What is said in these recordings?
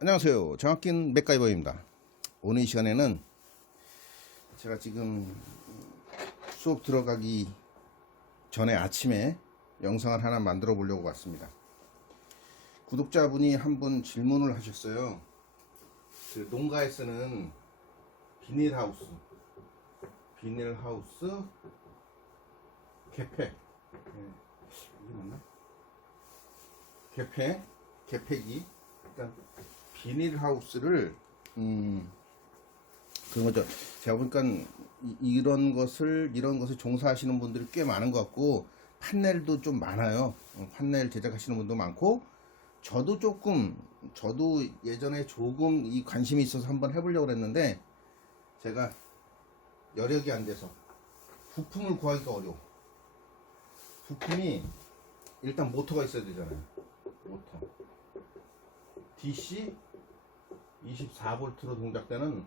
안녕하세요. 정학긴 맥가이버입니다. 오늘 이 시간에는 제가 지금 수업 들어가기 전에 아침에 영상을 하나 만들어 보려고 왔습니다. 구독자분이 한 분 질문을 하셨어요. 그 농가에 쓰는 비닐하우스 개폐, 이게 맞나? 개폐기, 일단 비닐하우스를 그런 거죠. 제가 보니까 이런 것을 종사하시는 분들이 꽤 많은 것 같고, 판넬도 좀 많아요. 판넬 제작하시는 분도 많고, 저도 예전에 조금 이 관심이 있어서 한번 해보려고 했는데, 제가 여력이 안 돼서 부품을 구하기가 어려워. 부품이 일단 모터가 있어야 되잖아요. 모터 DC 24V로 동작되는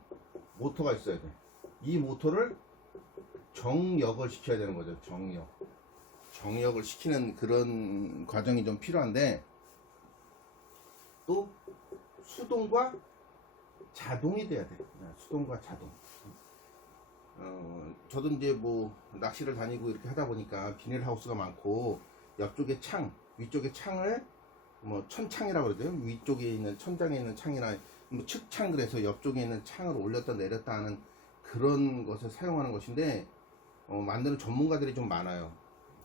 모터가 있어야 돼. 이 모터를 정력을 시켜야 되는 거죠. 정력을 시키는 그런 과정이 좀 필요한데, 또 수동과 자동이 돼야 돼. 수동과 자동. 저도 이제 뭐 낚시를 다니고 이렇게 하다 보니까 비닐하우스가 많고, 옆쪽에 위쪽에 창을 뭐 천창이라고 그러죠. 위쪽에 있는 천장에 있는 창이나 뭐 측창, 그래서 옆쪽에 있는 창을 올렸다 내렸다 하는 그런 것을 사용하는 것인데, 만드는 전문가들이 좀 많아요.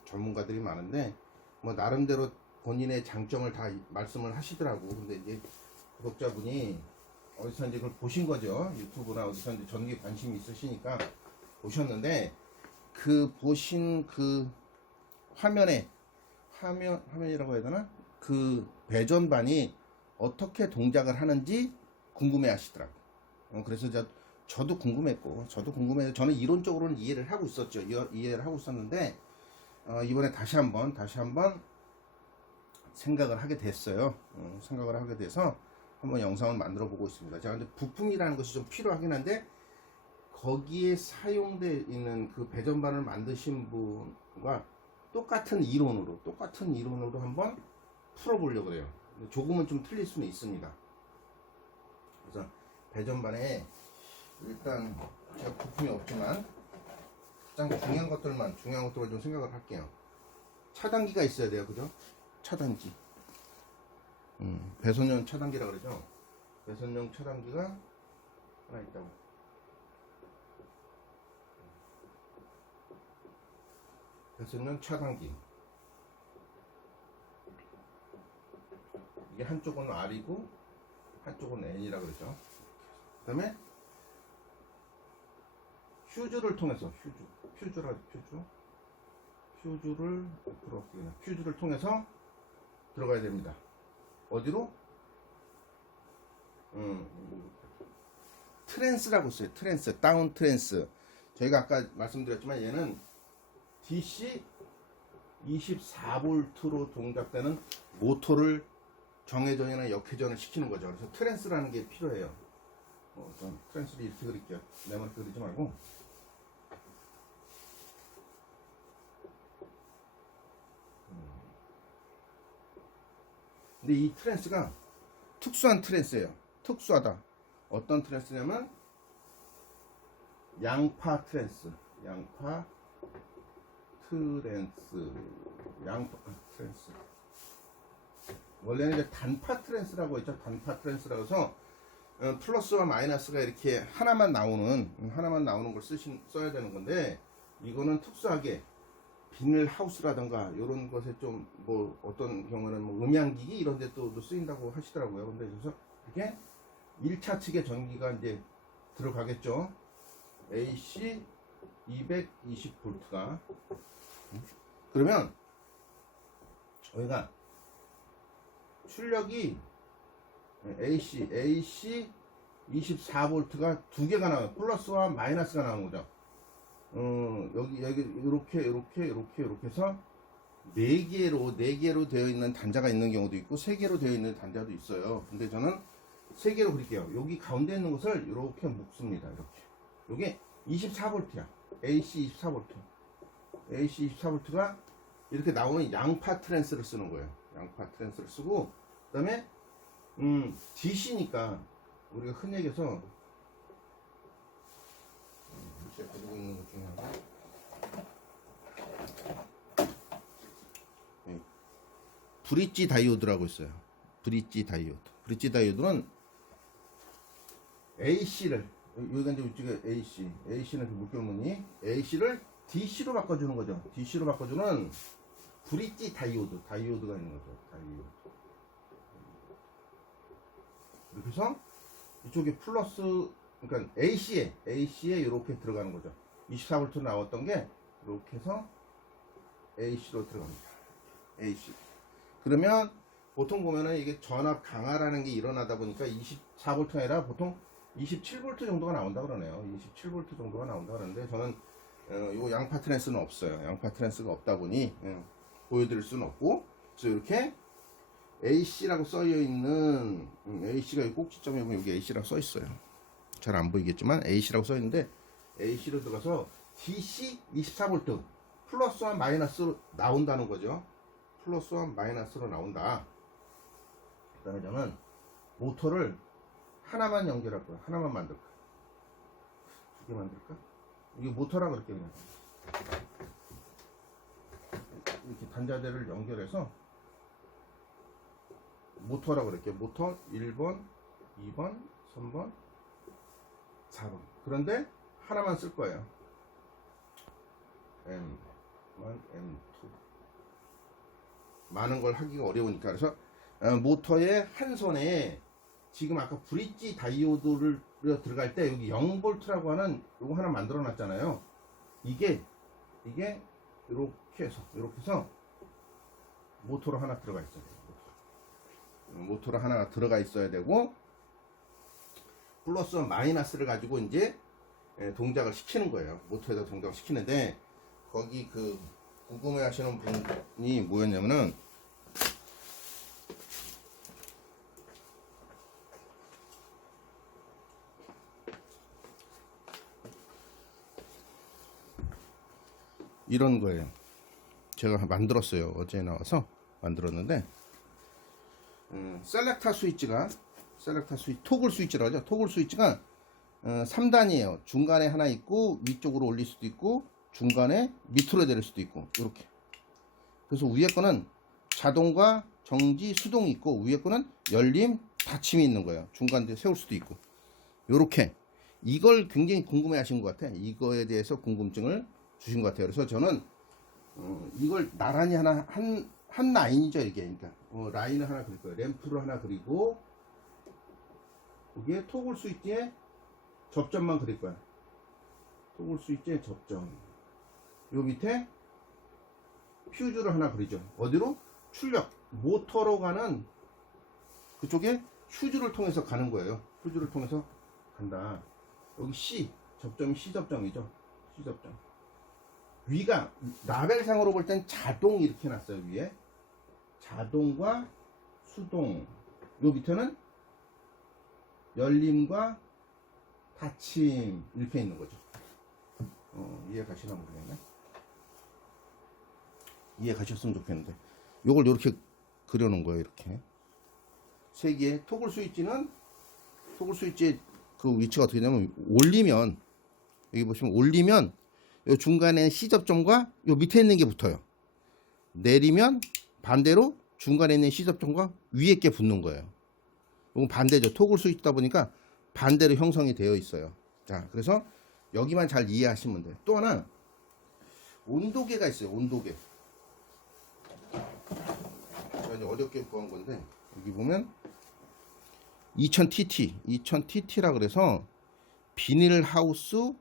전문가들이 많은데 뭐 나름대로 본인의 장점을 다 말씀을 하시더라고. 근데 이제 구독자분이 어디서 이제 그걸 보신 거죠. 유튜브나 어디서 이제 전기에 관심이 있으시니까 보셨는데, 그 보신 그 화면이라고 해야 되나? 그 배전반이 어떻게 동작을 하는지 궁금해 하시더라고. 그래서 저도 궁금해서 저는 이론적으로는 이해를 하고 있었죠. 이해를 하고 있었는데, 이번에 다시 한번 생각을 하게 됐어요. 생각을 하게 돼서 한번 영상을 만들어 보고 있습니다. 제가 이제 부품이라는 것이 좀 필요하긴 한데, 거기에 사용되어 있는 그 배전반을 만드신 분과 똑같은 이론으로 한번 풀어보려고 그래요. 조금은 좀 틀릴 수는 있습니다. 그래서 배전반에 일단 제가 부품이 없지만 가장 중요한 것들을 좀 생각을 할게요. 차단기가 있어야 돼요. 그죠? 차단기. 배선용 차단기라 그러죠. 배선용 차단기가 하나 있다고. 배선용 차단기. 이게 한쪽은 R이고 한쪽은 N이라 그러죠. 그 다음에 퓨즈를 통해서 퓨즈를 통해서 들어가야 됩니다. 어디로? 트랜스라고 써요. 다운 트랜스. 저희가 아까 말씀드렸지만 얘는 DC 24V로 동작되는 모터를 정회전이나 역회전을 시키는 거죠. 그래서 트랜스라는 게 필요해요. 좀 트랜스를 이렇게 그릴게요. 네모나게 그리지 말고. 근데 이 트랜스가 특수한 트랜스예요. 특수하다. 어떤 트랜스냐면 양파 트랜스. 원래는 이제 단파 트랜스라고 했죠. 단파 트랜스라고 해서 플러스와 마이너스가 이렇게 하나만 나오는 걸 써야 되는 건데, 이거는 특수하게 비닐하우스라던가 이런 것에 좀 뭐 어떤 경우는 뭐 음향기기 이런 데 또 쓰인다고 하시더라고요. 근데 그래서 이게 1차 측의 전기가 이제 들어가겠죠. AC 220V가. 그러면 저희가 출력이 AC 24V가 두 개가 나와요. 플러스와 마이너스가 나오는 거죠. 여기 이렇게 해서 네 개로 되어 있는 단자가 있는 경우도 있고, 세 개로 되어 있는 단자도 있어요. 근데 저는 세 개로 그릴게요. 여기 가운데 있는 것을 이렇게 묶습니다. 이게 24V야. AC 24V가 이렇게 나오는 양파 트랜스를 쓰는 거예요. 양파 트랜스를 쓰고, 그 다음에 DC니까 우리가 흔히 얘기해서 제가 가지고 있는 것 중에 하나 브릿지 다이오드라고 있어요. 브릿지 다이오드. 브릿지 다이오드는 AC를 여기가 이제 이쪽에 AC는 그 물결무늬 AC를 DC로 바꿔주는 거죠. DC로 바꿔주는 브릿지 다이오드가 있는 거죠. 다이오드. 이렇게 해서 이쪽에 플러스 그러니까 AC에 이렇게 들어가는 거죠. 24V 나왔던 게 이렇게 해서 AC로 들어갑니다. AC. 그러면 보통 보면은 이게 전압 강화라는 게 일어나다 보니까 24V 아니라 보통 27V 정도가 나온다 그러네요. 27V 정도가 나온다 그러는데 저는 요 양파 트랜스는 없어요. 양파 트랜스가 없다 보니 보여드릴 수는 없고 그래서 이렇게 AC라고 써여 있는 AC가 이 꼭지점에 보면 여기 AC라고 써 있어요. 잘 안 보이겠지만 AC라고 써 있는데 AC로 들어가서 DC 24V 플러스와 마이너스로 나온다는 거죠. 플러스와 마이너스로 나온다. 그 다음에 저는 모터를 하나만 연결할 거야. 하나만 만들 거야. 두 개 만들까? 이게 모터라 그럴게 그냥. 이렇게 단자대를 연결해서 모터라 그럴게. 모터 1번, 2번, 3번, 4번. 그런데 하나만 쓸 거예요. M1, M2. 많은 걸 하기가 어려우니까. 그래서 모터의 한 손에 지금 아까 브릿지 다이오드를 들어갈 때 여기 0V라고 하는 요거 하나 만들어 놨잖아요. 이게 이렇게 해서 모터로 하나 들어가 있어야 돼요. 모터로 하나 들어가 있어야 되고 플러스와 마이너스를 가지고 이제 동작을 시키는 거예요. 모터에다 동작을 시키는데 거기 그 궁금해 하시는 분이 뭐였냐면은 이런 거예요. 제가 만들었어요. 어제 나와서 만들었는데 셀렉터 스위치가 토글 스위치라고 하죠. 토글 스위치가 3단이에요. 중간에 하나 있고 위쪽으로 올릴 수도 있고 중간에 밑으로 내릴 수도 있고 이렇게. 그래서 위에 거는 자동과 정지, 수동이 있고 위에 거는 열림, 닫힘이 있는 거예요. 중간에 세울 수도 있고 이렇게. 이걸 굉장히 궁금해 하신 것 같아요. 이거에 대해서 궁금증을 주신 것 같아요. 그래서 저는 이걸 나란히 한 라인이죠. 이게 그러니까 라인을 하나 그릴 거예요. 램프를 하나 그리고 여기에 토글 스위치에 접점만 그릴 거야. 토글 스위치에 접점. 요 밑에 퓨즈를 하나 그리죠. 어디로? 출력. 모터로 가는 그쪽에 휴즈를 통해서 가는 거예요. 휴즈를 통해서 간다. 여기 C 접점이 C 접점이죠. C 접점. 위가 라벨상으로 볼 땐 자동 이렇게 놨어요. 위에 자동과 수동. 요 밑에는 열림과 닫힘 이렇게 있는 거죠. 이해 가시나 모르겠네. 이해 가셨으면 좋겠는데 요걸 이렇게 그려놓은 거예요. 이렇게 세 개의 토글 스위치의 그 위치가 어떻게 되냐면 올리면 여기 보시면 올리면 요 중간에 C 접점과 요 밑에 있는 게 붙어요. 내리면 반대로 중간에 있는 C 접점과 위에 게 붙는 거예요. 이건 반대죠. 토글 스위치다 보니까 반대로 형성이 되어 있어요. 자, 그래서 여기만 잘 이해하시면 돼요. 또 하나 온도계가 있어요. 온도계. 제가 이제 어렵게 구한 건데 여기 보면 2000TT라 그래서 비닐 하우스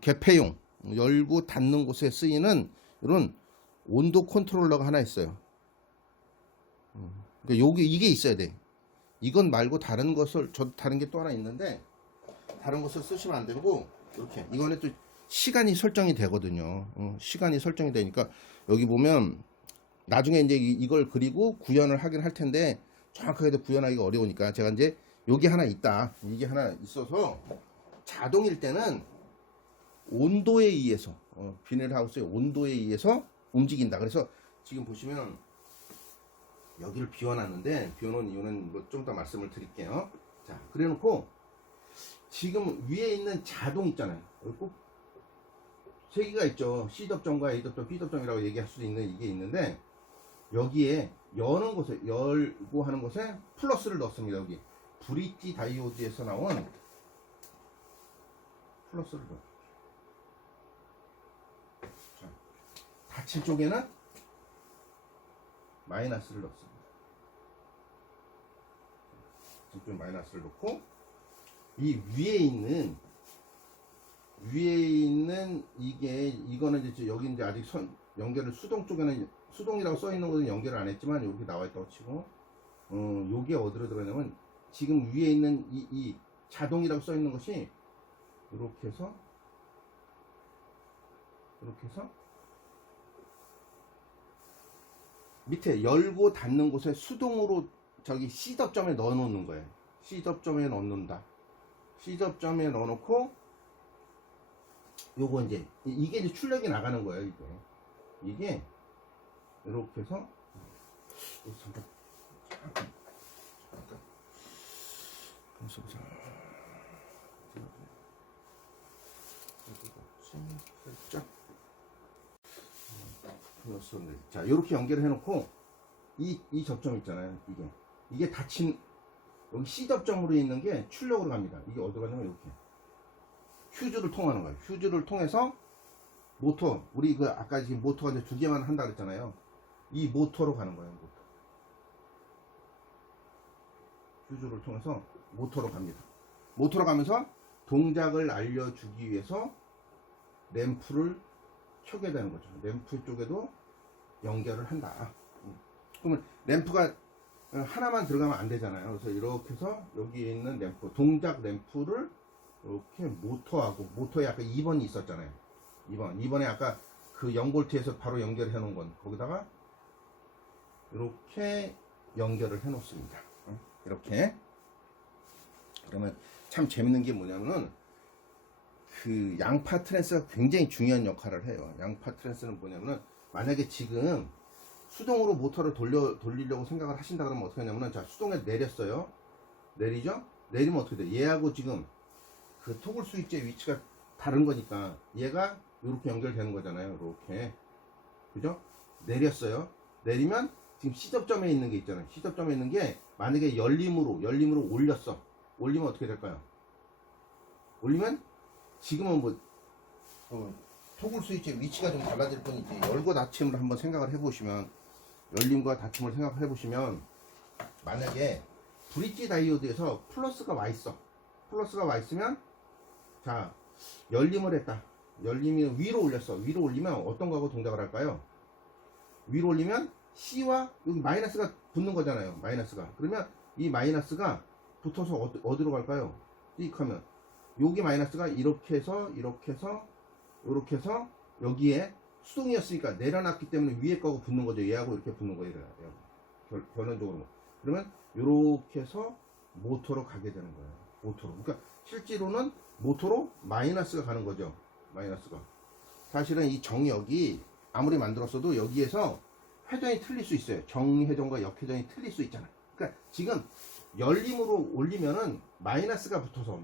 개폐용 열고 닫는 곳에 쓰이는 이런 온도 컨트롤러가 하나 있어요. 그러니까 이게 있어야 돼. 이건 말고 다른 게 또 하나 있는데 다른 것을 쓰시면 안 되고 이렇게 이거는 또 시간이 설정이 되거든요. 시간이 설정이 되니까 여기 보면 나중에 이제 이걸 그리고 구현을 하긴 할 텐데 정확하게도 구현하기가 어려우니까 제가 이제 여기 하나 있다. 이게 하나 있어서 자동일 때는 온도에 의해서 비닐하우스의 온도에 의해서 움직인다. 그래서 지금 보시면 여기를 비워놨는데 비워놓은 이유는 뭐 좀 더 말씀을 드릴게요. 자, 그래놓고 지금 위에 있는 자동 있잖아요. 여기 꼭 세 개가 있죠. C접점과 A접점, B접점이라고 얘기할 수 있는 이게 있는데 여기에 여는 곳에 열고 하는 곳에 플러스를 넣습니다. 여기 브릿지 다이오드에서 나온 플러스를 넣어. 자, 닫힌 쪽에는 마이너스를 넣습니다. 지금 마이너스를 넣고 이 위에 있는 이거는 이제 여기 이제 아직 연결을 수동 쪽에는 수동이라고 써 있는 것은 연결을 안 했지만 여기 나와 있다고 치고 요게 어디로 들어가냐면 지금 위에 있는 이 자동이라고 써 있는 것이 이렇게 해서 밑에 열고 닫는 곳에 수동으로 저기 C접점에 넣어 놓는 거예요. C접점에 넣는다. C접점에 넣어 놓고 요거 이제 이게 출력이 나가는 거예요. 이게 이렇게 해서 잠깐 자, 이렇게 연결을 해놓고 이 접점 있잖아요. 이게 닫힌 여기 C 접점으로 있는 게 출력으로 갑니다. 이게 어디로 가냐면 이렇게 휴즈를 통하는 거예요. 휴즈를 통해서 모터, 우리 그 아까 지금 모터가 이제 두 개만 한다 그랬잖아요. 이 모터로 가는 거예요. 휴즈를 통해서 모터로 갑니다. 모터로 가면서 동작을 알려주기 위해서 램프를 켜게 되는 거죠. 램프 쪽에도 연결을 한다. 그러면 램프가 하나만 들어가면 안 되잖아요. 그래서 이렇게 해서 여기에 있는 램프, 동작 램프를 이렇게 모터에 아까 2번이 있었잖아요. 2번에 아까 그 0V에서 바로 연결해 놓은 건 거기다가 이렇게 연결을 해 놓습니다. 이렇게. 그러면 참 재밌는 게 뭐냐면은 그 양파 트랜스가 굉장히 중요한 역할을 해요. 양파 트랜스는 뭐냐면은 만약에 지금 수동으로 모터를 돌리려고 생각을 하신다 그러면 어떻게 하냐면은 자, 수동에 내렸어요. 내리죠? 내리면 어떻게 돼? 얘하고 지금 그 토글 스위치의 위치가 다른 거니까 얘가 이렇게 연결되는 거잖아요. 이렇게. 그죠? 내렸어요. 내리면 지금 C접점에 있는 게 있잖아요. C접점에 있는 게 만약에 열림으로 올렸어. 올리면 어떻게 될까요? 올리면 지금은 뭐 토글 스위치의 위치가 좀 달라질 뿐이지 열고 닫힘을 한번 생각을 해보시면 열림과 닫힘을 생각을 해보시면 만약에 브릿지 다이오드에서 플러스가 와 있으면 자, 열림을 했다. 열림이 위로 올렸어. 위로 올리면 어떤 거하고 동작을 할까요? 위로 올리면 C와 여기 마이너스가 붙는 거잖아요. 마이너스가. 그러면 이 마이너스가 붙어서 어디로 갈까요? 띡 하면 여기 마이너스가 이렇게 해서 여기에 수동이었으니까 내려놨기 때문에 위에 거하고 붙는 거죠. 얘하고 이렇게 붙는 거예요. 결론적으로. 그러면 이렇게 해서 모터로 가게 되는 거예요. 모터로. 그러니까 실제로는 모터로 마이너스가 가는 거죠. 마이너스가. 사실은 이 정역이 아무리 만들었어도 여기에서 회전이 틀릴 수 있어요. 정회전과 역회전이 틀릴 수 있잖아요. 그러니까 지금 열림으로 올리면은 마이너스가 붙어서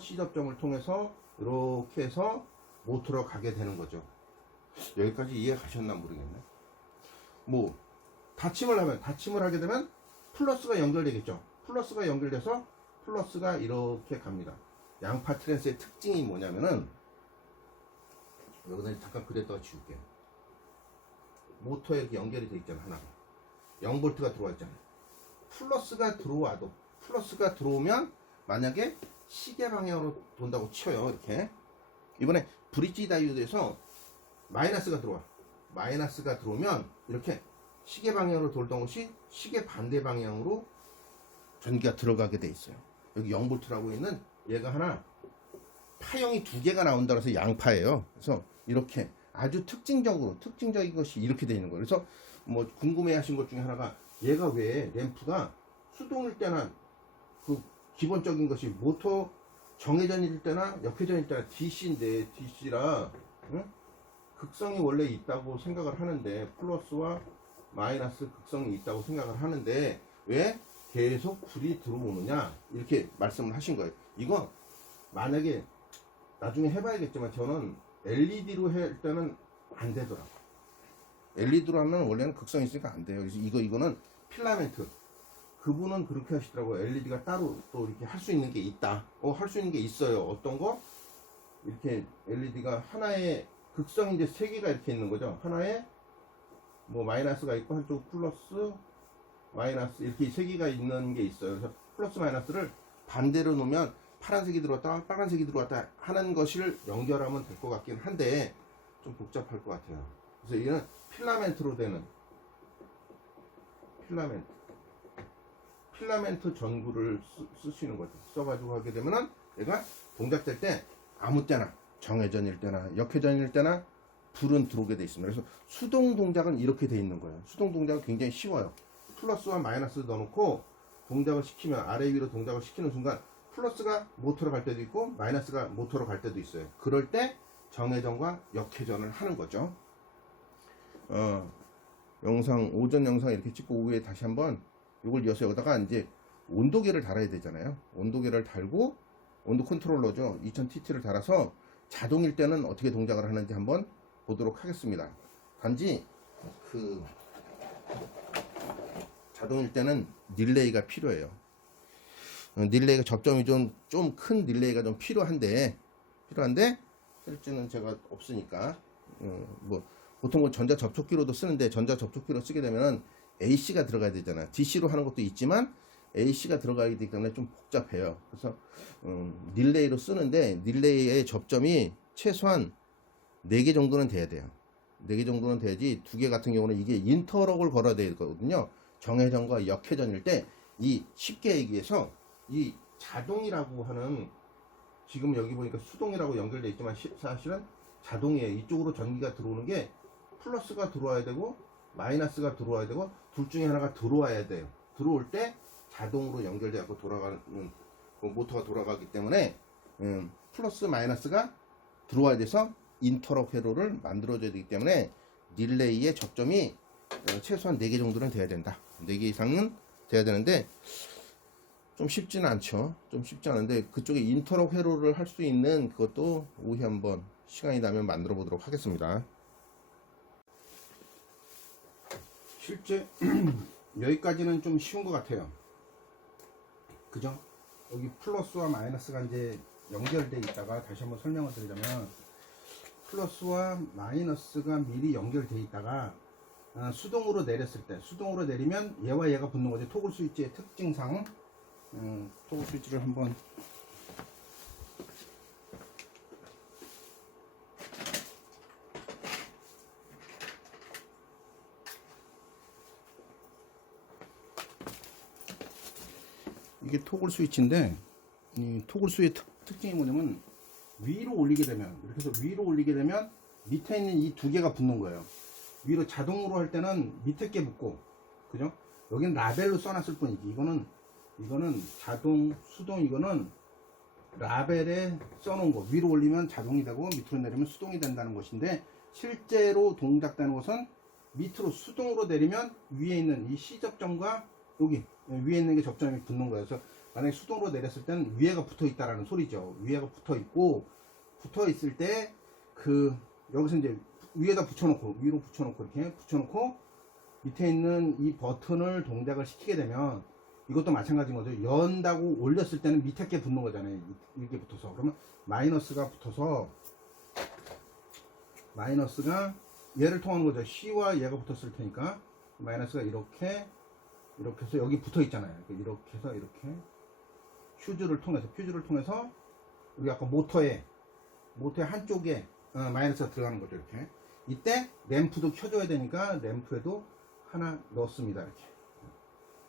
C접점을 통해서 이렇게 해서 모터로 가게 되는 거죠. 여기까지 이해 가셨나 모르겠네. 뭐 닫힘을 하게 되면 플러스가 연결되겠죠. 플러스가 연결돼서 플러스가 이렇게 갑니다. 양파 트랜스의 특징이 뭐냐면은 여기다 잠깐 그랬다가 지울게요. 모터에 이렇게 연결이 돼 있잖아. 하나가 0V가 들어와 있잖아요. 플러스가 들어오면 만약에 시계 방향으로 돈다고 쳐요. 이렇게 이번에 브릿지 다이오드에서 마이너스가 들어오면 이렇게 시계 방향으로 돌던 것이 시계 반대 방향으로 전기가 들어가게 돼 있어요. 여기 0V라고 있는 얘가 하나 파형이 두 개가 나온다 그래서 양파예요. 그래서 이렇게 아주 특징적인 것이 이렇게 되어 있는 거예요. 그래서 뭐 궁금해 하신 것 중에 하나가 얘가 왜 램프가 수동일 때나 그 기본적인 것이 모터 정회전일 때나 역회전일 때나 DC인데 DC라 응? 극성이 원래 있다고 생각을 하는데 플러스와 마이너스 극성이 있다고 생각을 하는데 왜 계속 불이 들어오느냐 이렇게 말씀을 하신 거예요. 이거 만약에 나중에 해봐야겠지만 저는 LED로 할 때는 안 되더라고. LED로 하면 원래는 극성이 있으니까 안 돼요. 그래서 이거는 필라멘트. 그분은 그렇게 하시더라고요. LED가 따로 또 이렇게 할 수 있는 게 있다. 할 수 있는 게 있어요. 어떤 거? 이렇게 LED가 하나에 극성이 이제 세 개가 이렇게 있는 거죠. 하나에 뭐 마이너스가 있고 한쪽 플러스 마이너스 이렇게 세 개가 있는 게 있어요. 그래서 플러스 마이너스를 반대로 놓으면 파란색이 들어왔다 빨간색이 들어왔다 하는 것을 연결하면 될 것 같긴 한데 좀 복잡할 것 같아요. 그래서 이는 필라멘트로 되는 필라멘트 전구를 쓰시는 거죠. 써가지고 하게 되면은 얘가 동작될 때 아무 때나 정회전일 때나 역회전일 때나 불은 들어오게 돼 있습니다. 그래서 수동 동작은 이렇게 돼 있는 거예요. 수동 동작은 굉장히 쉬워요. 플러스와 마이너스 넣어놓고 동작을 시키면 아래 위로 동작을 시키는 순간 플러스가 모터로 갈 때도 있고 마이너스가 모터로 갈 때도 있어요. 그럴 때 정회전과 역회전을 하는 거죠. 오전 영상 이렇게 찍고 오후에 다시 한번 이걸 이어서 여기다가 이제 온도계를 달아야 되잖아요. 온도계를 달고 온도 컨트롤러죠. 2000TT를 달아서 자동일 때는 어떻게 동작을 하는지 한번 보도록 하겠습니다. 단지 자동일 때는 릴레이가 필요해요. 릴레이가 접점이 좀 큰 릴레이가 좀 필요한데 실제는 제가 없으니까 보통 전자 접촉기로도 쓰는데 전자 접촉기로 쓰게 되면은 AC가 들어가야 되잖아요. DC로 하는 것도 있지만 AC가 들어가기 때문에 좀 복잡해요. 그래서 릴레이로 쓰는데 릴레이의 접점이 최소한 4개 정도는 돼야 돼요. 4개 정도는 돼야지 2개 같은 경우는 이게 인터럭을 걸어야 되거든요. 정회전과 역회전일 때 쉽게 얘기해서 이 자동이라고 하는 지금 여기 보니까 수동이라고 연결되어 있지만 사실은 자동이에요. 이쪽으로 전기가 들어오는 게 플러스가 들어와야 되고 마이너스가 들어와야 되고 둘 중에 하나가 들어와야 돼요. 들어올 때 자동으로 연결되어 갖고 돌아가는 모터가 돌아가기 때문에 플러스 마이너스가 들어와야 돼서 인터럭 회로를 만들어줘야 되기 때문에 릴레이의 접점이 최소한 4개 정도는 돼야 된다. 4개 이상은 돼야 되는데 좀 쉽지는 않죠. 좀 쉽지 않은데 그쪽에 인터럭 회로를 할 수 있는 그것도 오후에 한번 시간이 나면 만들어 보도록 하겠습니다. 실제 여기까지는 좀 쉬운 것 같아요. 그죠? 여기 플러스와 마이너스가 이제 연결돼 있다가 다시 한번 설명을 드리자면 플러스와 마이너스가 미리 연결돼 있다가 수동으로 내렸을 때 수동으로 내리면 얘와 얘가 붙는 거죠. 토글 스위치의 특징상 토글 스위치를 한번 이게 토글 스위치인데 이 토글 스위치의 특징이 뭐냐면 위로 올리게 되면 이렇게 해서 위로 올리게 되면 밑에 있는 이 2개가 붙는 거예요. 위로 자동으로 할 때는 밑에 게 붙고 그죠? 여기는 라벨로 써놨을 뿐이지 이거는 자동 수동 이거는 라벨에 써놓은 거 위로 올리면 자동이 되고 밑으로 내리면 수동이 된다는 것인데 실제로 동작되는 것은 밑으로 수동으로 내리면 위에 있는 이 C접점과 여기 위에 있는 게 접점이 붙는 거예요. 그래서 만약에 수동으로 내렸을 때는 위에가 붙어 있다라는 소리죠. 위에가 붙어 있고 붙어 있을 때 여기서 이제 위에다 붙여놓고 위로 붙여놓고 이렇게 붙여놓고 밑에 있는 이 버튼을 동작을 시키게 되면 이것도 마찬가지인 거죠. 연다고 올렸을 때는 밑에 게 붙는 거잖아요. 이렇게 붙어서 그러면 마이너스가 붙어서 마이너스가 얘를 통하는 거죠. C와 얘가 붙었을 테니까 마이너스가 이렇게 해서 여기 붙어 있잖아요. 이렇게 해서 이렇게 퓨즈를 통해서 여기 아까 모터의 한쪽에 마이너스가 들어가는 거죠. 이렇게 이때 램프도 켜줘야 되니까 램프에도 하나 넣었습니다. 이렇게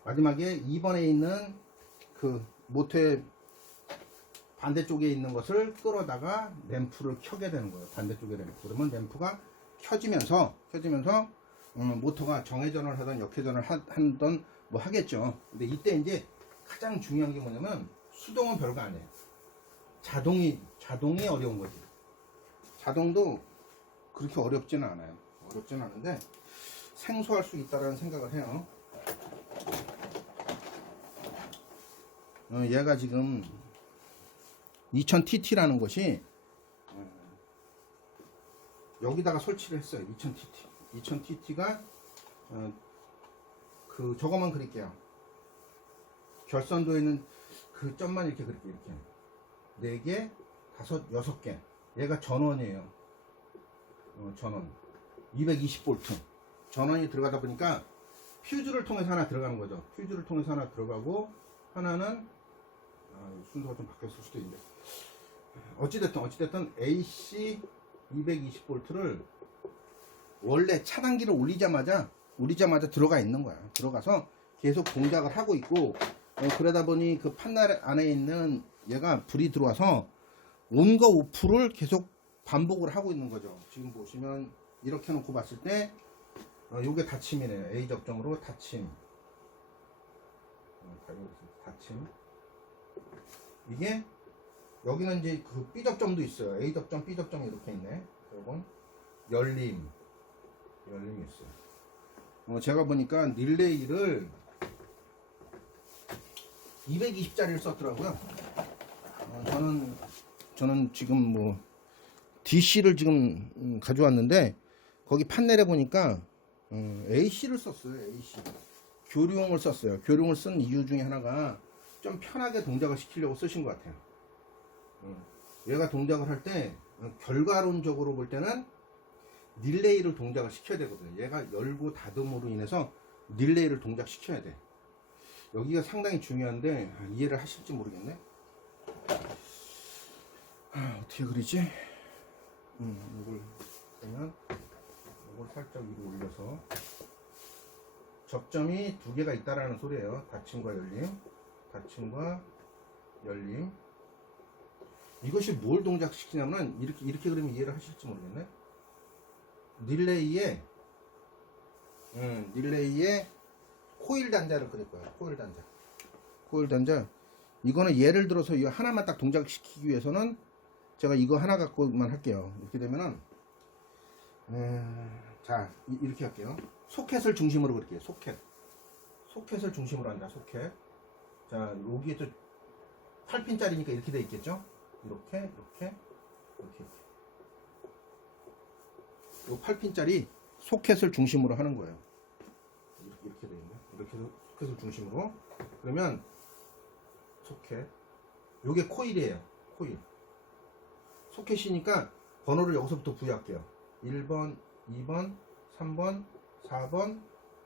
마지막에 2번에 있는 그 모터의 반대쪽에 있는 것을 끌어다가 램프를 켜게 되는 거예요. 반대쪽에 램프. 그러면 램프가 켜지면서 모터가 정회전을 하든 역회전을 하든 뭐 하겠죠. 근데 이때 이제 가장 중요한 게 뭐냐면 수동은 별거 아니에요. 자동이 어려운 거지. 자동도 그렇게 어렵지는 않아요. 어렵지는 않은데 생소할 수 있다라는 생각을 해요. 얘가 지금 2000TT라는 것이 여기다가 설치를 했어요. 2000TT. 2000TT가 그 저거만 그릴게요. 결선도에 있는 그 점만 이렇게 그릴게요. 이렇게 4개, 5, 6개. 얘가 전원이에요. 전원 220V 전원이 들어가다 보니까 퓨즈를 통해서 하나 들어가는 거죠. 퓨즈를 통해서 하나 들어가고 하나는 순서가 좀 바뀌었을 수도 있는데 어찌됐든 AC 220V를 원래 차단기를 올리자마자 들어가 있는 거야. 들어가서 계속 동작을 하고 있고 그러다 보니 그 판넬 안에 있는 얘가 불이 들어와서 온과 오프를 계속 반복을 하고 있는 거죠. 지금 보시면 이렇게 놓고 봤을 때 요게 닫힘이네요. A 접점으로 닫힘. 닫힘. 이게 여기는 이제 그 B 접점도 있어요. A 접점, B 접점이 이렇게 있네. 이건 열림이 있어요. 제가 보니까 릴레이를 220짜리를 썼더라고요. 저는 지금 뭐 DC를 지금 가져왔는데 거기 판넬에 보니까 AC를 썼어요. AC 교류용을 썼어요. 교류용을 쓴 이유 중에 하나가 좀 편하게 동작을 시키려고 쓰신 것 같아요. 얘가 동작을 할 때 결과론적으로 볼 때는 릴레이를 동작을 시켜야 되거든요. 얘가 열고 닫음으로 인해서 릴레이를 동작시켜야 돼. 여기가 상당히 중요한데 이해를 하실지 모르겠네. 어떻게 그리지? 이걸 그러면 이걸 살짝 위로 올려서 접점이 두 개가 있다라는 소리예요. 닫힘과 열림. 이것이 뭘 동작시키냐면 이렇게 그리면 이해를 하실지 모르겠네. 릴레이에 코일 단자를 그릴 거예요. 코일 단자. 이거는 예를 들어서 이 하나만 딱 동작시키기 위해서는 제가 이거 하나 갖고만 할게요. 이렇게 되면은 자 이렇게 할게요. 소켓을 중심으로 그릴게요. 소켓을 중심으로 한다. 소켓. 자 여기에 또 8핀짜리니까 이렇게 돼 있겠죠. 이렇게 요 8핀짜리 소켓을 중심으로 하는 거예요. 이렇게 돼 있네. 이렇게 해서 소켓을 중심으로. 그러면 소켓. 요게 코일이에요. 코일. 소켓이니까 번호를 여기서부터 부여할게요. 1번, 2번, 3번, 4번,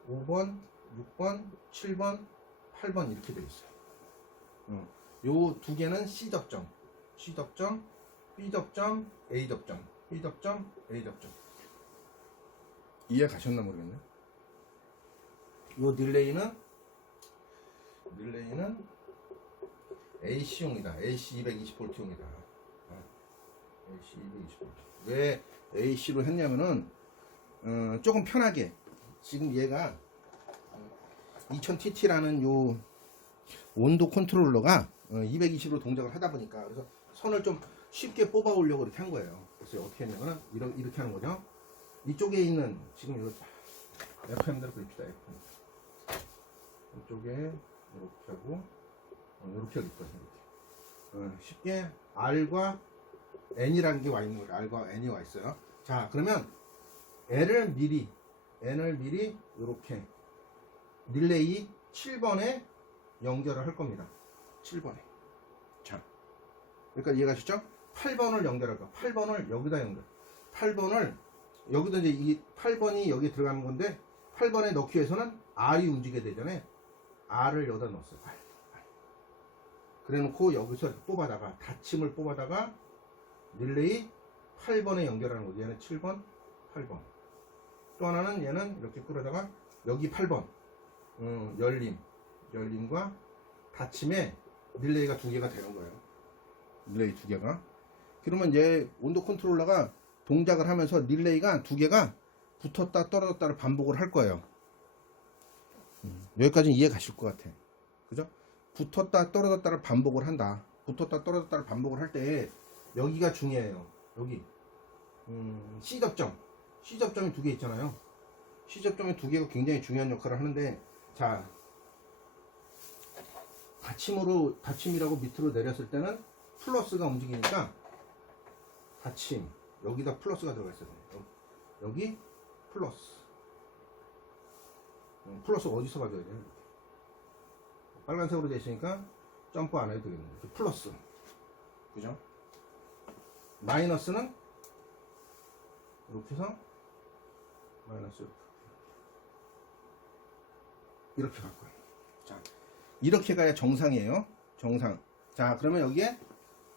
5번, 6번, 7번, 8번 이렇게 되어 있어요. 요 두 개는 C 접점, B 접점, A 접점, B 접점, A 접점. 이해 가셨나 모르겠네. 요 릴레이는 AC용이다. AC 220V용이다. AC 220V. 왜 AC로 했냐면은 조금 편하게 지금 얘가 2000TT라는 요 온도 컨트롤러가 220으로 동작을 하다 보니까 그래서 선을 좀 쉽게 뽑아 오려고 이렇게 한 거예요. 그래서 어떻게 했냐면 이렇게 하는 거죠. 이쪽에 있는 지금 이거 FM대로 그립시다. FM. 이쪽에 이렇게 하고 이렇게 그릴 거예요. 쉽게 R과 N이라는 게 와 있는 거예요. R과 N이 와 있어요. 자, 그러면 N을 미리 이렇게 릴레이 7번에 연결을 할 겁니다. 7번에. 자, 그러니까 이해가시죠? 8번을 연결할 거야. 8번을 여기다 연결. 8번을 여기다 이제 이 8번이 여기 들어가는 건데 8번에 넣기 위해서는 R이 움직여야 되잖아요. R을 여기다 넣었어요. 8. 그래 놓고 여기서 뽑아다가 닫힘을 뽑아다가 릴레이 8번에 연결하는 거죠. 얘는 7번, 8번. 또 하나는 얘는 이렇게 끌어다가 여기 8번 열림과 닫힘에 릴레이가 두 개가 되는 거예요. 릴레이 두 개가. 그러면 이제 온도 컨트롤러가 동작을 하면서 릴레이가 두 개가 붙었다 떨어졌다를 반복을 할 거예요. 여기까지는 이해 가실 것 같아. 그죠? 붙었다 떨어졌다를 반복을 한다. 붙었다 떨어졌다를 반복을 할 때 여기가 중요해요. 여기 C 접점이 두 개 있잖아요. C접점의 두 개가 굉장히 중요한 역할을 하는데, 자, 닫힘이라고 밑으로 내렸을 때는 플러스가 움직이니까 닫힘, 여기다 플러스가 들어가 있어야 돼요. 여기 플러스. 플러스 어디서 가져야 돼요? 빨간색으로 되어 있으니까 점프 안 해도 되겠네요. 플러스. 그죠? 마이너스는 이렇게 해서 마이너스 이렇게 갈 거예요. 자, 이렇게 가야 정상이에요. 정상. 자, 그러면 여기에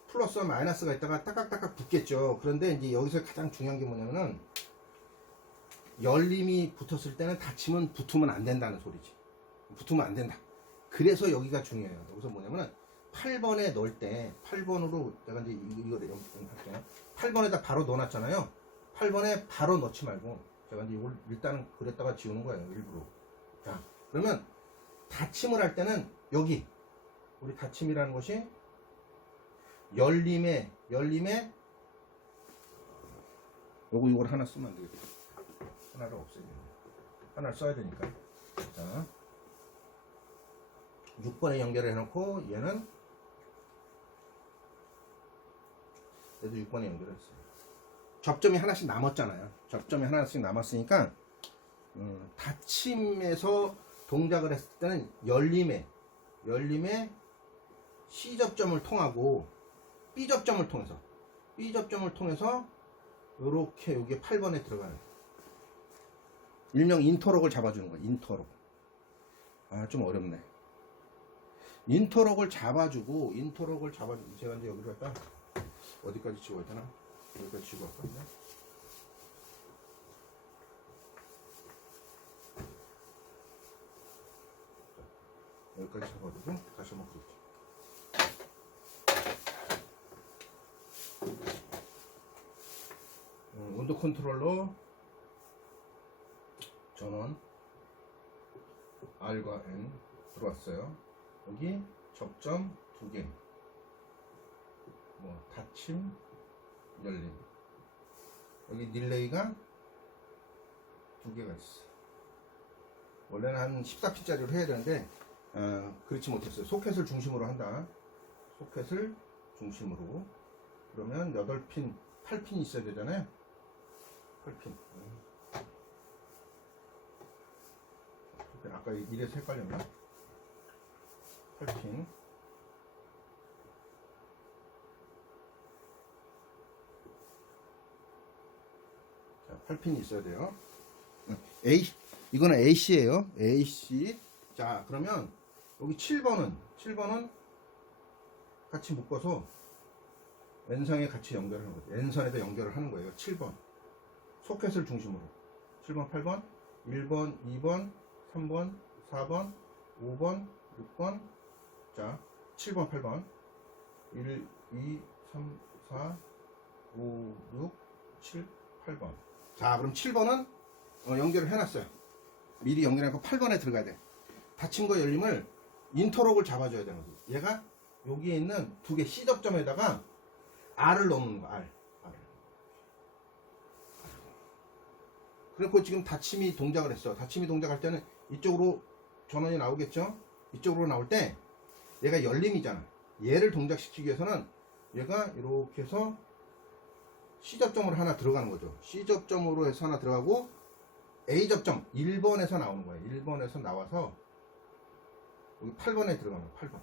플러스와 마이너스가 있다가 딱딱딱딱 붙겠죠. 그런데 이제 여기서 가장 중요한 게 뭐냐면은 열림이 붙었을 때는 닫힘은 붙으면 안 된다는 소리지. 붙으면 안 된다. 그래서 여기가 중요해요. 여기서 뭐냐면은 8번에 넣을 때 8번으로 내가 이제 이거를 할게요. 8번에다 바로 넣어놨잖아요. 8번에 바로 넣지 말고 제가 이제 이걸 일단은 그랬다가 지우는 거예요. 일부러. 자, 그러면 닫힘을 할 때는 여기 우리 닫힘이라는 것이 열림에 이걸 하나 쓰면 안 되겠다. 하나를 없애야 돼요. 하나를 써야 되니까. 자, 6번에 연결을 해놓고 얘는 얘도 6번에 연결했어요. 접점이 하나씩 남았잖아요. 접점이 하나씩 남았으니까 닫힘에서 동작을 했을 때는 열림에 C접점을 통하고 B접점을 통해서 이렇게 여기 8번에 들어가요. 일명 인터록을 잡아주는 거예요. 인터록. 아, 좀 어렵네. 인터록을 잡아주고 제가 이제 여기를 갖다 어디까지 지워야 되나? 여기까지 지워 할거든요. 여기까지 잡아주고 다시 한번 그릴게요. 온도 컨트롤러 전원 R과 N 들어왔어요. 여기 접점 2개, 닫힘, 열림. 여기 릴레이가 2개가 있어. 원래는 한 14핀짜리로 해야 되는데 그렇지 못했어요. 소켓을 중심으로 한다. 소켓을 중심으로. 그러면 8핀, 8핀 있어야 되잖아요. 8핀. 아까 이래서 헷갈렸나? 8핀. 자, 8핀이 있어야 돼요. 이거는 AC예요. AC. 자, 그러면 여기 7번은 같이 묶어서 N상에 같이 연결하는 거죠. N선에다 연결을 하는 거예요. 7번. 소켓을 중심으로. 7번, 8번, 1번, 2번, 3번, 4번, 5번, 6번. 자, 7번, 8번. 1, 2, 3, 4, 5, 6, 7, 8번. 자, 그럼 7번은 연결을 해놨어요. 미리 연결해놓고 8번에 들어가야 돼. 닫힘과 열림을 인터록을 잡아줘야 되는 거죠. 얘가 여기에 있는 2개 C접점에다가 R을 넣는 거, R. 그리고 지금 닫힘이 동작을 했어. 닫힘이 동작할 때는 이쪽으로 전원이 나오겠죠? 이쪽으로 나올 때 얘가 열림이잖아. 얘를 동작시키기 위해서는 얘가 이렇게 해서 C접점으로 하나 들어가는 거죠. C접점으로 해서 하나 들어가고 A접점 1번에서 나오는 거예요. 1번에서 나와서 여기 8번에 들어가면 8번.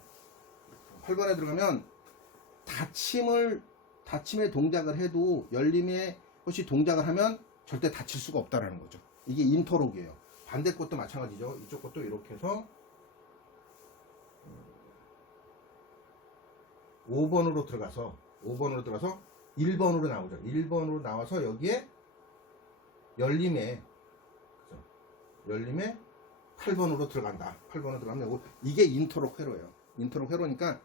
8번에 들어가면 닫힘의 동작을 해도 열림의 것이 동작을 하면 절대 닫힐 수가 없다라는 거죠. 이게 인터록이에요. 반대 것도 마찬가지죠. 이쪽 것도 이렇게 해서 5번으로 들어가서 1번으로 나오죠. 1번으로 나와서 여기에 열림에 8번으로 들어간다. 8번으로 들어가면 이게 인터록 회로예요. 인터록 회로니까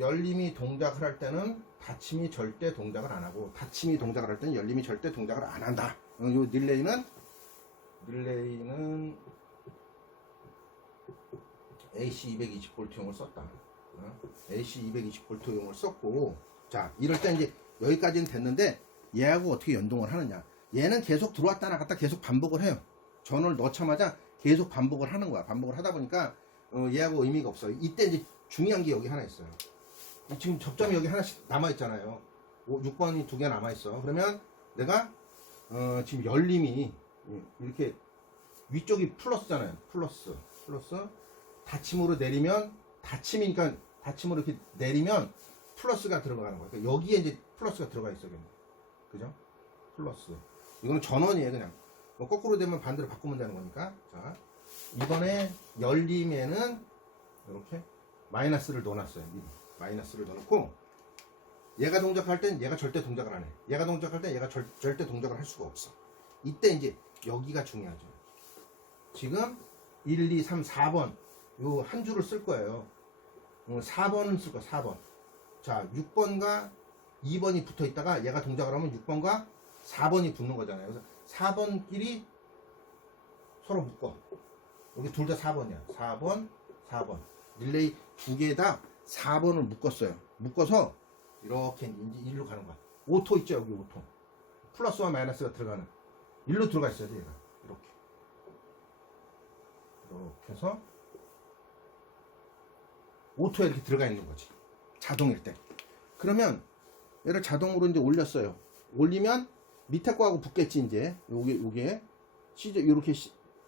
열림이 동작을 할 때는 닫힘이 절대 동작을 안 하고 닫힘이 동작을 할 때는 열림이 절대 동작을 안 한다. 요 릴레이는 AC 220V용을 썼다. AC 220V용을 썼고, 자, 이럴 때 이제 여기까지는 됐는데 얘하고 어떻게 연동을 하느냐. 얘는 계속 들어왔다 나갔다 계속 반복을 해요. 전원을 넣자마자 계속 반복을 하는 거야. 반복을 하다 보니까 얘하고 의미가 없어요. 이때 이제 중요한 게 여기 하나 있어요. 지금 접점이 여기 하나씩 남아있잖아요. 6번이 2개 남아있어. 그러면 내가 지금 열림이 이렇게 위쪽이 플러스잖아요. 플러스 닫힘으로 내리면 닫힘이니까 닫힘으로 이렇게 내리면 플러스가 들어가는 거예요. 그러니까 여기에 이제 플러스가 들어가 있어요. 그죠? 플러스. 이거는 전원이에요. 그냥 거꾸로 되면 반대로 바꾸면 되는 거니까. 자, 이번에 열림에는 이렇게 마이너스를 넣어놨어요. 마이너스를 넣어놓고 얘가 동작할 땐 얘가 절대 동작을 안 해. 얘가 동작할 땐 얘가 절대 동작을 할 수가 없어. 이때 이제 여기가 중요하죠. 지금 1, 2, 3, 4번 요 한 줄을 쓸 거예요. 4번은 쓸 거야. 4번. 자, 6번과 2번이 붙어 있다가 얘가 동작을 하면 6번과 4번이 붙는 거잖아요. 그래서 4번끼리 서로 묶어. 여기 둘 다 4번이야. 4번. 릴레이 두 개 다 4번을 묶었어요. 묶어서 이렇게 이제 일로 가는 거야. 오토 있죠, 여기 오토. 플러스와 마이너스가 들어가는. 일로 들어가 있어야 돼, 얘가. 이렇게 해서 오토에 이렇게 들어가 있는 거지. 자동일 때. 그러면 얘를 자동으로 이제 올렸어요. 올리면 밑에 거하고 붙겠지, 이제. 요게 이렇게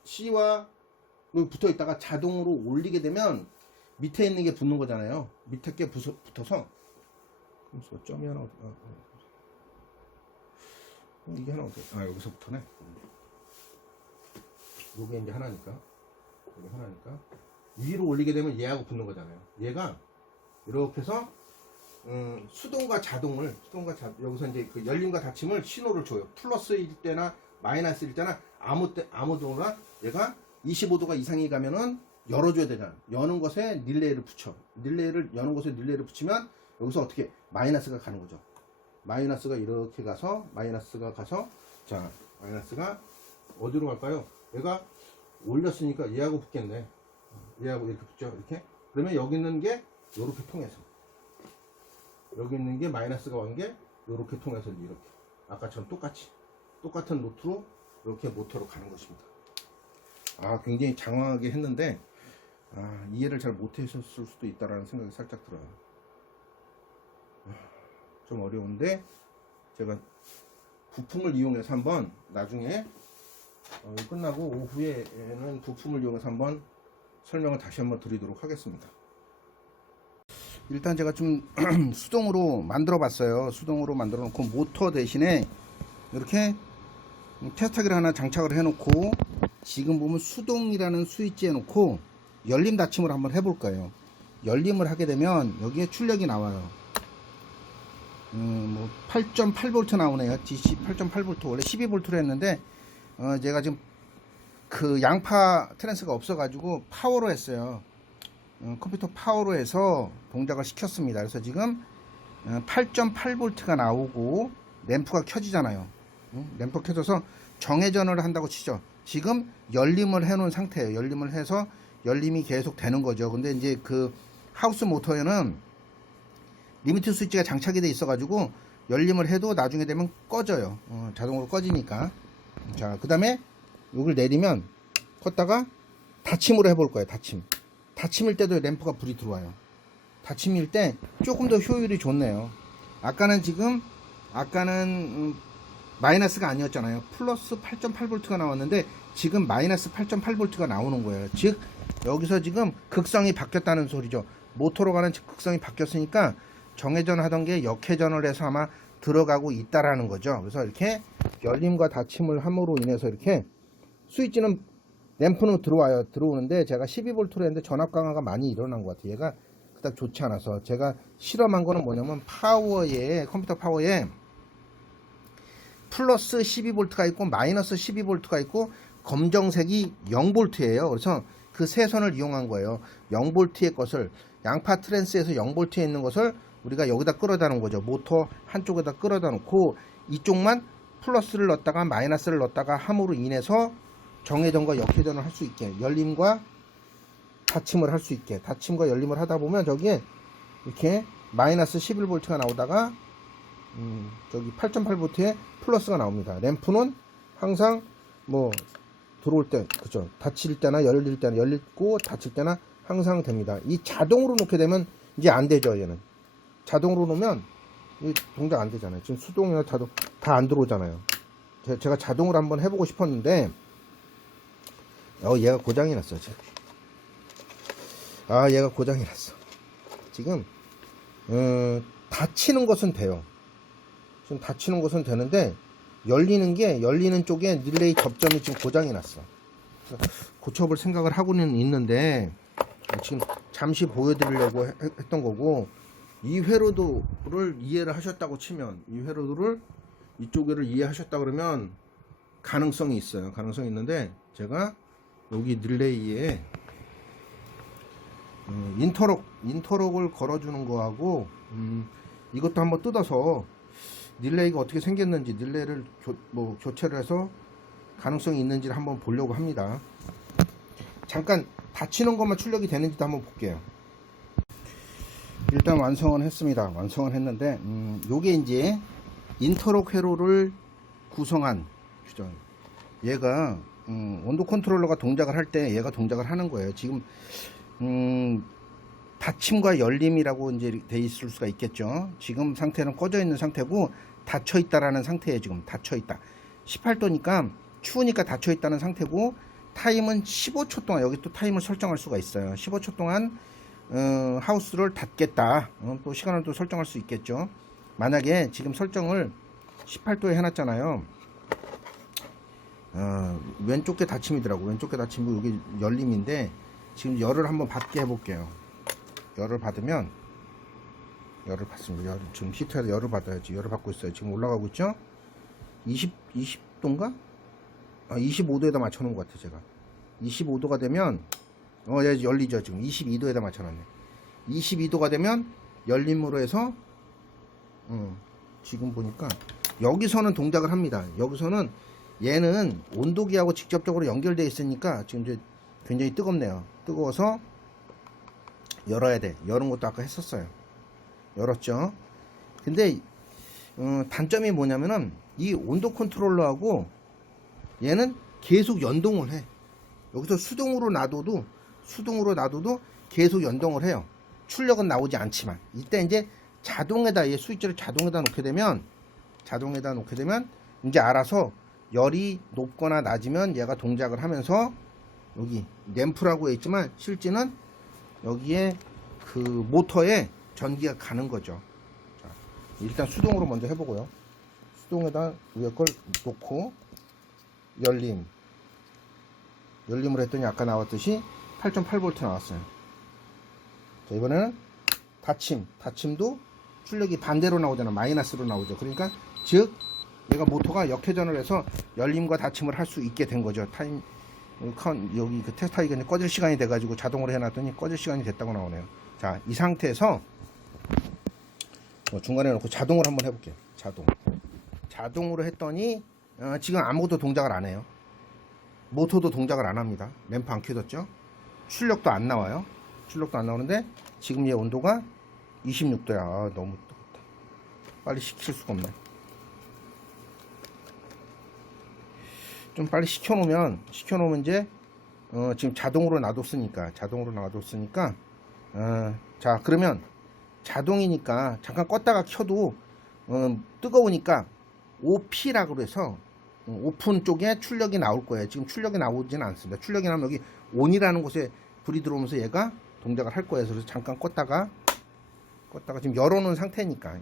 C와 여기 붙어 있다가 자동으로 올리게 되면 밑에 있는 게 붙는 거잖아요. 밑에 게 붙어서 점이 하나 이게 하나 여기서부터네. 요게 이제 하나니까 여기 하나니까 위로 올리게 되면 얘하고 붙는 거잖아요. 얘가 이렇게 해서 수동과 자동을 여기서 이제 그 열림과 닫힘을 신호를 줘요. 플러스일 때나 마이너스일 때나 아무도나 얘가 25도가 이상이 가면은 열어줘야 되잖아. 여는 것에 릴레이를 붙여. 여는 것에 릴레이를 붙이면 여기서 어떻게 마이너스가 가는 거죠. 마이너스가 이렇게 가서 자, 마이너스가 어디로 갈까요? 얘가 올렸으니까 얘하고 붙겠네. 얘하고 이렇게 붙죠. 이렇게. 그러면 여기 있는 게 요렇게 통해서 여기 있는 게 마이너스가 온 게 요렇게 통해서 이렇게 아까처럼 똑같은 루트로 이렇게 모터로 가는 것입니다. 굉장히 장황하게 했는데 이해를 잘 못하셨을 수도 있다라는 생각이 살짝 들어요. 좀 어려운데 제가 부품을 이용해서 한번 나중에 끝나고 오후에는 부품을 이용해서 한번 설명을 다시 한번 드리도록 하겠습니다. 일단 제가 좀 수동으로 만들어 봤어요. 수동으로 만들어 놓고 모터 대신에 이렇게 테스터기를 하나 장착을 해 놓고 지금 보면 수동이라는 스위치 해 놓고 열림 닫힘을 한번 해볼 거예요. 열림을 하게 되면 여기에 출력이 나와요. 8.8V 나오네요. DC 8.8V. 원래 12V로 했는데 제가 지금 그 양파 트랜스가 없어가지고 파워로 했어요. 컴퓨터 파워로 해서 동작을 시켰습니다. 그래서 지금 8.8V가 나오고 램프가 켜지잖아요. 램프가 켜져서 정회전을 한다고 치죠. 지금 열림을 해 놓은 상태예요. 열림을 해서 열림이 계속 되는 거죠. 근데 이제 그 하우스 모터에는 리미트 스위치가 장착이 돼 있어 가지고 열림을 해도 나중에 되면 꺼져요. 자동으로 꺼지니까. 자, 그 다음에 이걸 내리면 껐다가 닫힘으로 해볼 거예요. 닫힘일 때도 램프가 불이 들어와요. 닫힘일 때 조금 더 효율이 좋네요. 아까는 마이너스가 아니었잖아요. 플러스 8.8V가 나왔는데 지금 마이너스 8.8V가 나오는 거예요. 즉 여기서 지금 극성이 바뀌었다는 소리죠. 모터로 가는 극성이 바뀌었으니까 정회전 하던 게 역회전을 해서 아마 들어가고 있다라는 거죠. 그래서 이렇게 열림과 닫힘을 함으로 인해서 이렇게 스위치는 램프는 들어오는데 제가 12V로 했는데 전압 강화가 많이 일어난 것 같아요. 얘가 그닥 좋지 않아서 제가 실험한 거는 뭐냐면 컴퓨터 파워에 플러스 12V가 있고 마이너스 12V가 있고 검정색이 0V예요. 그래서 그 세 선을 이용한 거예요. 0V의 것을 양파 트랜스에서 0V에 있는 것을 우리가 여기다 끌어다 놓은 거죠. 모터 한쪽에다 끌어다 놓고 이쪽만 플러스를 넣었다가 마이너스를 넣었다가 함으로 인해서 정회전과 역회전을 할 수 있게 열림과 닫힘을 할 수 있게 닫힘과 열림을 하다 보면 저기에 이렇게 마이너스 11V가 나오다가 저기 8.8V에 플러스가 나옵니다. 램프는 항상 뭐 들어올 때, 그죠? 닫힐 때나 열릴 때나 열리고 닫힐 때나 항상 됩니다. 이 자동으로 놓게 되면 이제 안 되죠. 얘는 자동으로 놓으면 이 동작 안 되잖아요. 지금 수동이나 자동 다 안 들어오잖아요. 제가 자동으로 한번 해보고 싶었는데 얘가 고장이 났어 지금. 얘가 고장이 났어 지금. 닫히는 것은 돼요. 지금 닫히는 것은 되는데 열리는 쪽에 릴레이 접점이 지금 고장이 났어. 그래서 고쳐볼 생각을 하고는 있는데 지금 잠시 보여드리려고 했던 거고, 이 회로도를 이해를 하셨다고 치면, 이 회로도를 이쪽을 이해하셨다 그러면 가능성이 있어요. 가능성이 있는데 제가 여기 릴레이에 인터록을 걸어주는 거하고 이것도 한번 뜯어서 릴레이가 어떻게 생겼는지, 릴레이를 교체를 해서 가능성이 있는지를 한번 보려고 합니다. 잠깐 닫히는 것만 출력이 되는지도 한번 볼게요. 일단 완성은 했습니다. 완성은 했는데 요게 이제 인터록 회로를 구성한 규정. 얘가 온도 컨트롤러가 동작을 할 때 얘가 동작을 하는 거예요. 지금 닫힘과 열림이라고 이제 돼 있을 수가 있겠죠. 지금 상태는 꺼져 있는 상태고 닫혀 있다라는 상태예요. 지금 닫혀 있다. 18도니까 추우니까 닫혀 있다는 상태고, 타임은 15초 동안, 여기 또 타임을 설정할 수가 있어요. 15초 동안 하우스를 닫겠다. 또 시간을 또 설정할 수 있겠죠. 만약에 지금 설정을 18도에 해놨잖아요. 왼쪽 게 닫힘이더라고. 왼쪽 게 닫힘이고 여기 열림인데, 지금 열을 한번 받게 해볼게요. 열을 받으면, 열을 받습니다. 지금 히터에서 열을 받아야지. 열을 받고 있어요. 지금 올라가고 있죠? 20도인가? 25도에다 맞춰놓은 것 같아, 제가. 25도가 되면, 열리죠. 지금 22도에다 맞춰놨네. 22도가 되면, 열림으로 해서, 지금 보니까, 여기서는 동작을 합니다. 여기서는, 얘는 온도계하고 직접적으로 연결되어 있으니까, 지금 이제 굉장히 뜨겁네요. 뜨거워서, 열어야 돼. 여는 것도 아까 했었어요. 열었죠. 근데, 단점이 뭐냐면은, 이 온도 컨트롤러하고, 얘는 계속 연동을 해. 여기서 수동으로 놔둬도 계속 연동을 해요. 출력은 나오지 않지만. 이때 이제 자동에다, 얘 스위치를 자동에다 놓게 되면 이제 알아서 열이 높거나 낮으면 얘가 동작을 하면서, 여기 램프라고 있지만 실제는 여기에 그 모터에 전기가 가는 거죠. 자, 일단 수동으로 먼저 해보고요. 수동에다 위에 걸 놓고 열림을 했더니 아까 나왔듯이 8.8V 나왔어요. 자, 이번에는 닫힘도 출력이 반대로 나오잖아. 마이너스로 나오죠. 그러니까 즉 얘가 모터가 역회전을 해서 열림과 닫힘을 할 수 있게 된 거죠. 여기 그 테스터가 꺼질 시간이 돼가지고 자동으로 해놨더니 꺼질 시간이 됐다고 나오네요. 자, 이 상태에서 중간에 놓고 자동으로 한번 해볼게요. 자동으로 했더니 지금 아무것도 동작을 안 해요. 모터도 동작을 안 합니다. 램프 안 켜졌죠? 출력도 안 나와요. 출력도 안 나오는데 지금 얘 온도가 26도야. 너무 뜨겁다. 빨리 식힐 수가 없네. 좀 빨리 식혀놓으면 이제 지금 자동으로 놔뒀으니까 자, 그러면 자동이니까 잠깐 껐다가 켜도 뜨거우니까 OP라고 해서 오픈 쪽에 출력이 나올 거예요. 지금 출력이 나오지는 않습니다. 출력이 나오면 여기 ON이라는 곳에 불이 들어오면서 얘가 동작을 할 거예요. 그래서 잠깐 껐다가 지금 열어놓은 상태니까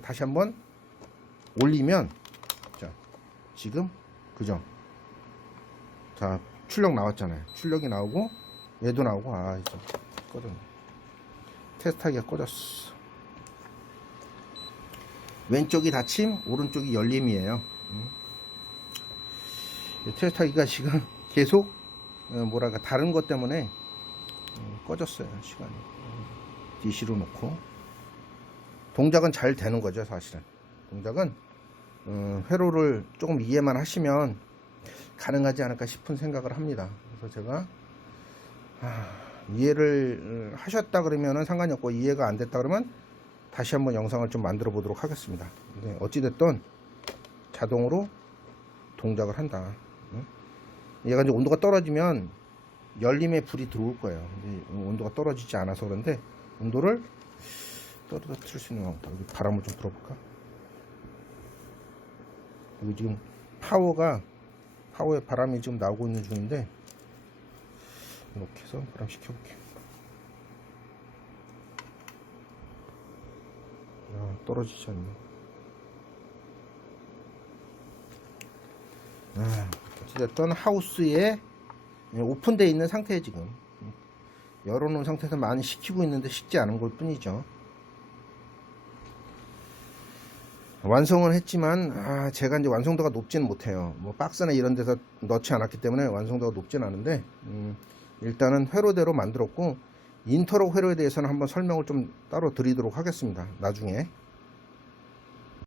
다시 한번 올리면, 자, 지금 그죠? 자, 출력 나왔잖아요. 출력이 나오고 얘도 나오고, 이제 꺼졌네. 테스트하기가 꺼졌어. 왼쪽이 닫힘, 오른쪽이 열림이에요. 테스트하기가 지금 계속 다른 것 때문에 꺼졌어요. 시간이. DC로 놓고 동작은 잘 되는 거죠. 사실은 동작은 회로를 조금 이해만 하시면 가능하지 않을까 싶은 생각을 합니다. 그래서 제가 이해를 하셨다 그러면은 상관이 없고, 이해가 안 됐다 그러면 다시 한번 영상을 좀 만들어 보도록 하겠습니다. 근데 어찌됐든 자동으로 동작을 한다. 얘가 이제 온도가 떨어지면 열림에 불이 들어올 거예요. 근데 온도가 떨어지지 않아서 그런데 온도를 떨어뜨릴 수 있는 방법. 여기 바람을 좀 불어볼까? 여기 지금 파워에 바람이 지금 나오고 있는 중인데 이렇게 해서 바람 식혀볼게요. 떨어지지 않네. 어찌됐든 하우스에 오픈되어 있는 상태에 지금 열어놓은 상태에서 많이 식히고 있는데 식지 않은 걸 뿐이죠. 완성을 했지만 제가 이제 완성도가 높지는 못해요. 뭐 박스나 이런 데서 넣지 않았기 때문에 완성도가 높지는 않은데 일단은 회로대로 만들었고 인터록 회로에 대해서는 한번 설명을 좀 따로 드리도록 하겠습니다. 나중에.